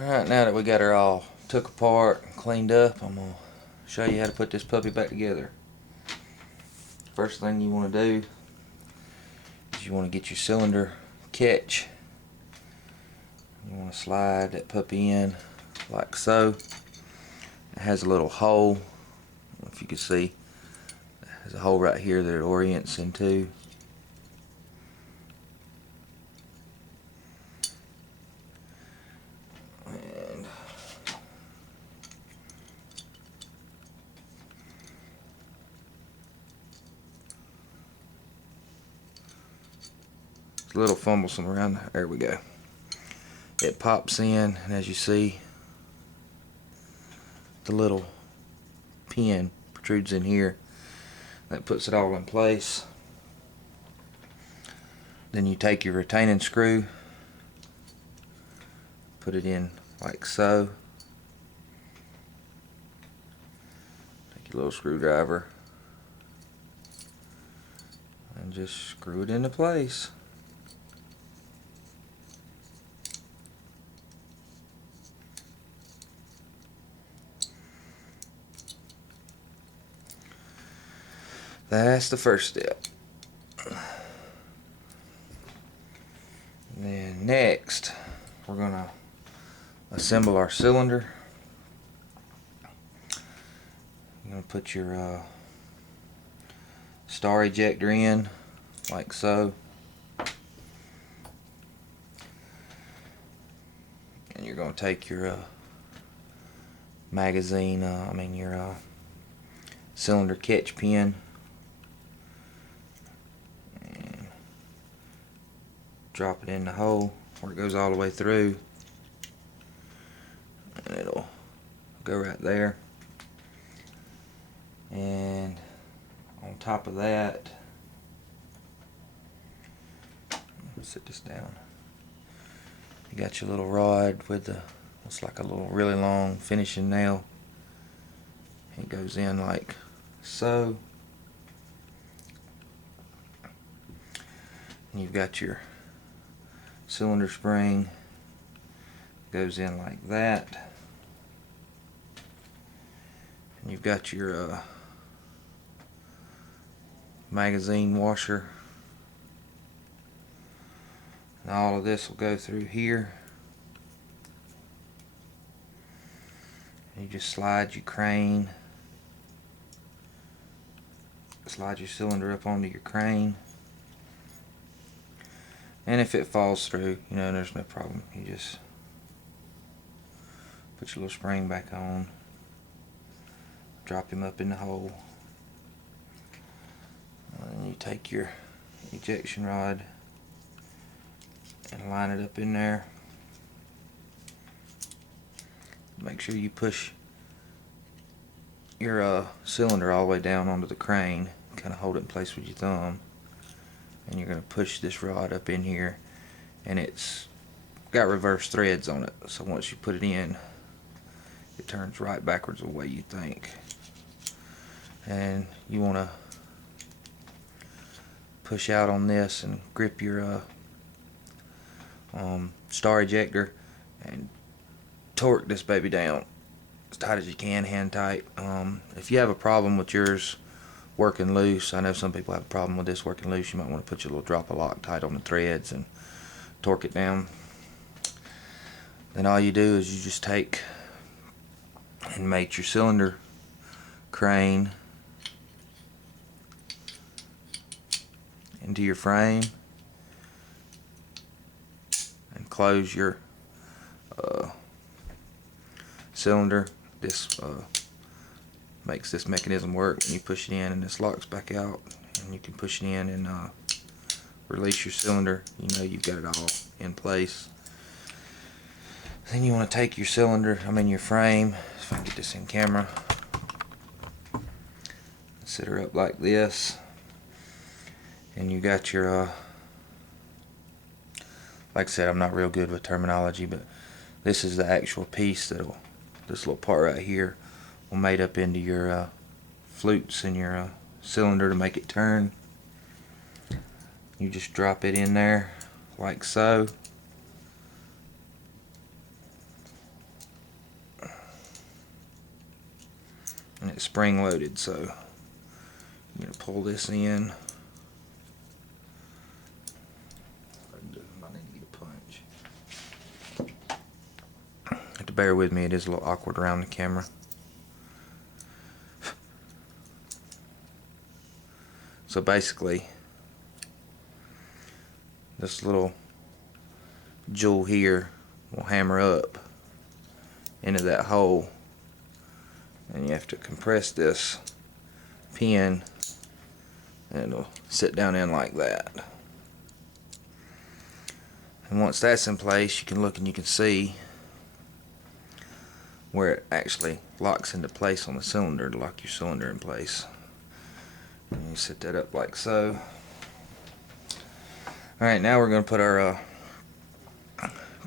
Alright, now that we got her all took apart and cleaned up, I'm going to show you how to put this puppy back together. First thing you want to do is you want to get your cylinder catch. You want to slide that puppy in like so. It has a little hole, I don't know if you can see, there's a hole right here that it orients into. And it's a little fumblesome around there. We go. It pops in, and as you see, the little pin protrudes in here. That puts it all in place. Then you take your retaining screw, put it in like so. Take your little screwdriver and just screw it into place. That's the first step. And then next, we're going to assemble our cylinder. You're going to put your star ejector in like so. And you're going to take your your cylinder catch pin, and drop it in the hole where it goes all the way through, and it'll go right there. And on top of that, sit this down, you got your little rod with the, looks like a little really long finishing nail. It goes in like so. And you've got your cylinder spring, goes in like that. And you've got your magazine washer. And all of this will go through here. And you just slide your crane, slide your cylinder up onto your crane, and if it falls through, there's no problem. You just put your little spring back on, drop him up in the hole, and you take your ejection rod and line it up in there. Make sure you push your cylinder all the way down onto the crane, kind of hold it in place with your thumb, and you're going to push this rod up in here, and it's got reverse threads on it, so once you put it in, it turns right backwards the way you think. And you want to push out on this and grip your star ejector and torque this baby down as tight as you can, hand tight. If you have a problem with yours working loose, I know some people have a problem with this working loose, you might want to put your little drop of Loctite on the threads and torque it down. Then all you do is you just take and mate your cylinder crane into your frame and close your cylinder. This makes this mechanism work, and you push it in and this locks back out, and you can push it in and release your cylinder. You've got it all in place. Then you want to take your cylinder, your frame, if I can get this in camera, sit her up like this, and you got your like I said, I'm not real good with terminology, but this is the actual piece that'll, this little part right here will mate up into your flutes in your cylinder to make it turn. You just drop it in there like so, it's spring loaded, so I'm going to pull this in. I need to get a punch. Have to bear with me, it is a little awkward around the camera. So basically, this little jewel here will hammer up into that hole, and you have to compress this pin and it'll sit down in like that. And once that's in place, you can look and you can see where it actually locks into place on the cylinder to lock your cylinder in place. And you set that up like so. Alright, now we're going to put our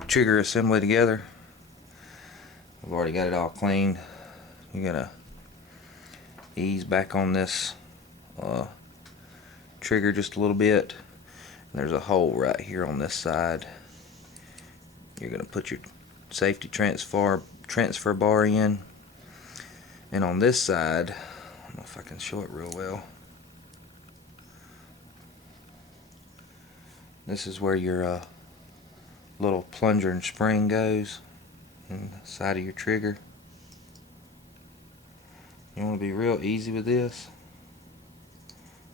trigger assembly together. We've already got it all cleaned. You're going to ease back on this trigger just a little bit. And there's a hole right here on this side. You're going to put your safety transfer bar in. And on this side, I don't know if I can show it real well. This is where your little plunger and spring goes in the side of your trigger. You want to be real easy with this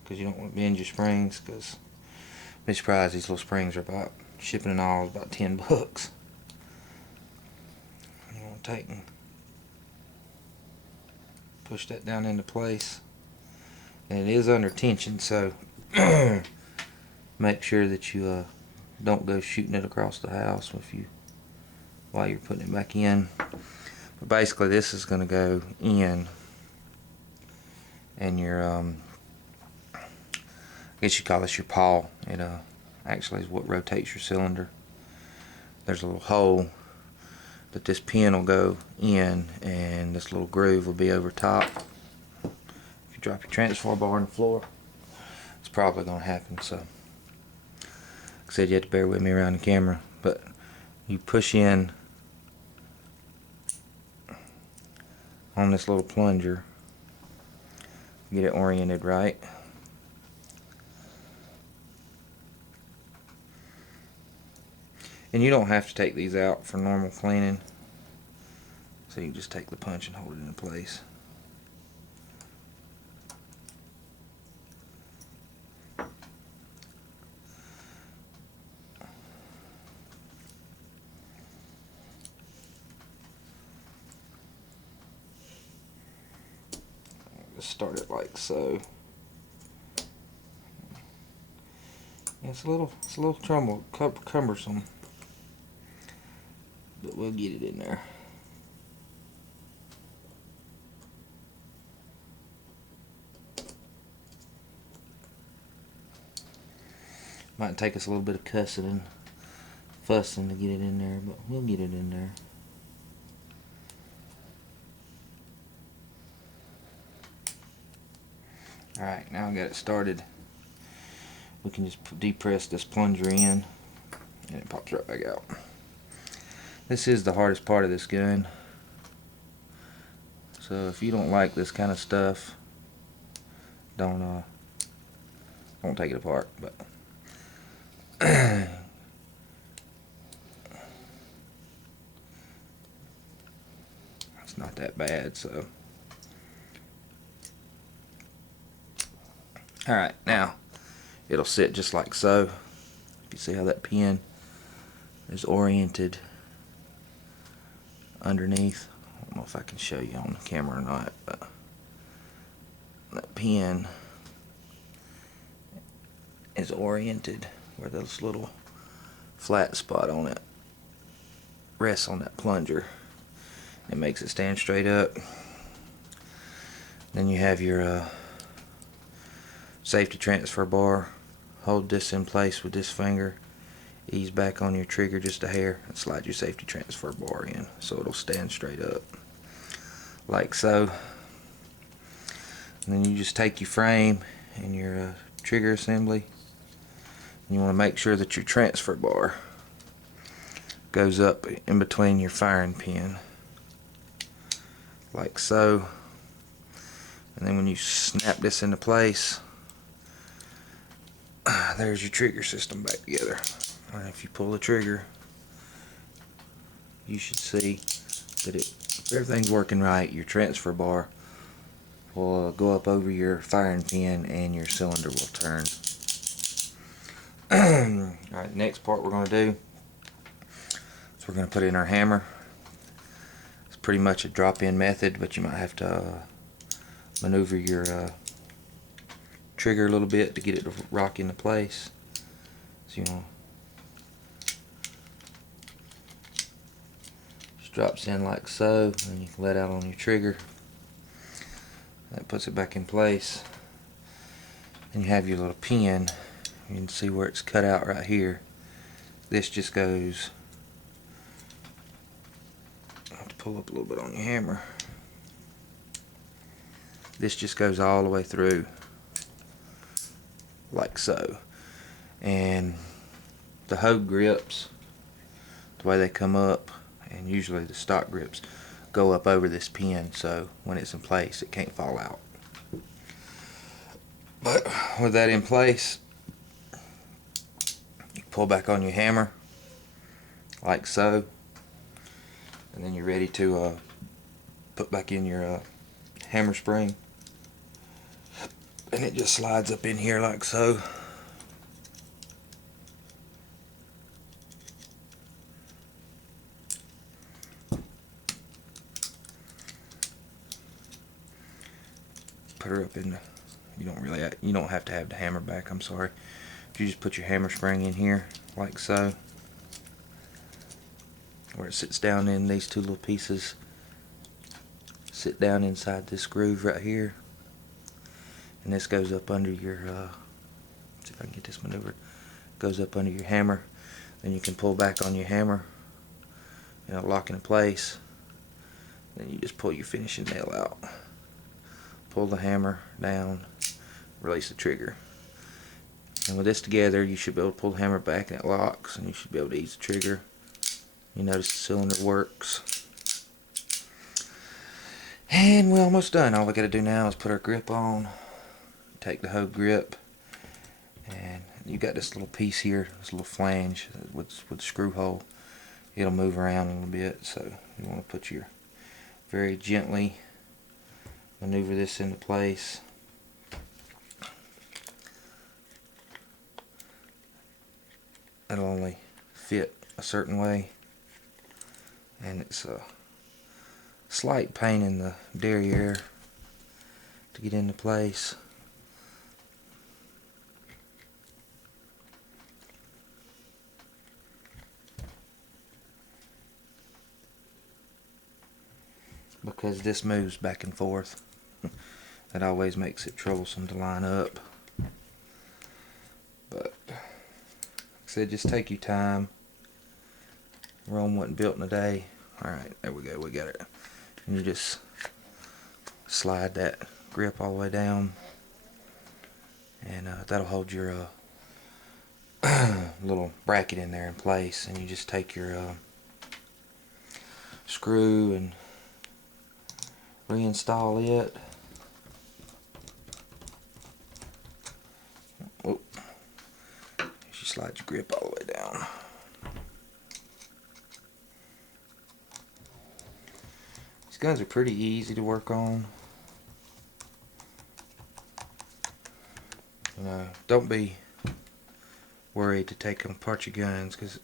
because you don't want to bend your springs, because be surprised these little springs are about, shipping and all, is about 10 bucks. You want to take and push that down into place, and it is under tension, so make sure that you don't go shooting it across the house while you're putting it back in. But basically this is going to go in, and your I guess you call this your paw. It actually is what rotates your cylinder. There's a little hole that this pin will go in, and this little groove will be over top. If you drop your transfer bar on the floor, it's probably going to happen. So like I said, you have to bear with me around the camera, but you push in on this little plunger, get it oriented right. And you don't have to take these out for normal cleaning, so you can just take the punch and hold it in place. Just start it like so. It's a little cumbersome, but we'll get it in there. Might take us a little bit of cussing and fussing to get it in there, but we'll get it in there. Alright, now I got it started. We can just depress this plunger in, and it pops right back out. This is the hardest part of this gun, so if you don't like this kind of stuff, don't take it apart. But it's not that bad. So alright, now it'll sit just like so. If you see how that pin is oriented underneath, I don't know if I can show you on the camera or not, but that pin is oriented where this little flat spot on it rests on that plunger. It makes it stand straight up. Then you have your safety transfer bar. Hold this in place with this finger, ease back on your trigger just a hair, and slide your safety transfer bar in so it'll stand straight up like so. And then you just take your frame and your trigger assembly, and you want to make sure that your transfer bar goes up in between your firing pin like so. And then when you snap this into place, there's your trigger system back together. And if you pull the trigger, you should see that if everything's working right, your transfer bar will go up over your firing pin and your cylinder will turn. Alright, next part we're going to do is we're going to put in our hammer. It's pretty much a drop-in method, but you might have to maneuver your trigger a little bit to get it to rock into place. So you know, just drops in like so, and you can let out on your trigger. That puts it back in place. And you have your little pin. You can see where it's cut out right here. This just goes, I have to pull up a little bit on your hammer. This just goes all the way through like so. And the hoe grips, the way they come up, and usually the stock grips go up over this pin, so when it's in place it can't fall out. But with that in place, you pull back on your hammer like so, and then you're ready to put back in your hammer spring, and it just slides up in here like so. Put her up in the, you don't have to have the hammer back, I'm sorry. You just put your hammer spring in here like so, where it sits down in these two little pieces, sit down inside this groove right here, and this goes up under your see if I can get this maneuver, goes up under your hammer. Then you can pull back on your hammer and it'll lock in place. Then you just pull your finishing nail out, pull the hammer down, release the trigger. And with this together, you should be able to pull the hammer back and it locks, and you should be able to ease the trigger. You notice the cylinder works. And we're almost done. All we got to do now is put our grip on, take the hoe grip, and you got this little piece here, this little flange with the screw hole. It'll move around a little bit, so you want to put your, very gently maneuver this into place. It'll only fit a certain way, and it's a slight pain in the derriere to get into place. Because this moves back and forth, that always makes it troublesome to line up. But like I said, just take your time. Rome wasn't built in a day. Alright, there we go, we got it. And you just slide that grip all the way down, and that'll hold your little bracket in there in place. And you just take your screw and reinstall it. Oh, you slide your grip all the way down. These guns are pretty easy to work on. You know, don't be worried to take apart your guns, because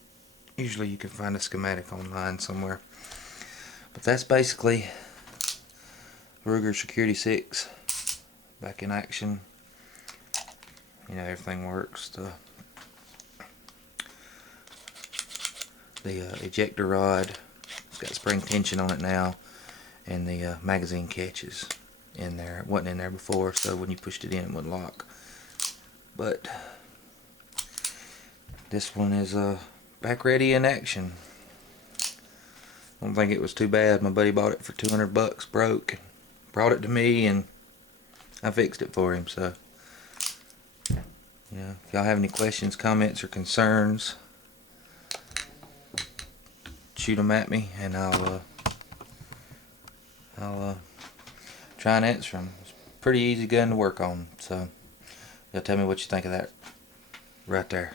usually you can find a schematic online somewhere. But that's basically Ruger Security 6 back in action. You know, everything works. The ejector rod, it's got spring tension on it now, and the magazine catches in there. It wasn't in there before, so when you pushed it in, it wouldn't lock. But this one is back ready in action. I don't think it was too bad. My buddy bought it for 200 bucks, broke, brought it to me, and I fixed it for him. So, you know, if y'all have any questions, comments, or concerns, shoot them at me, and I'll try and answer them. pretty easy gun to work on. So, you'll tell me what you think of that right there.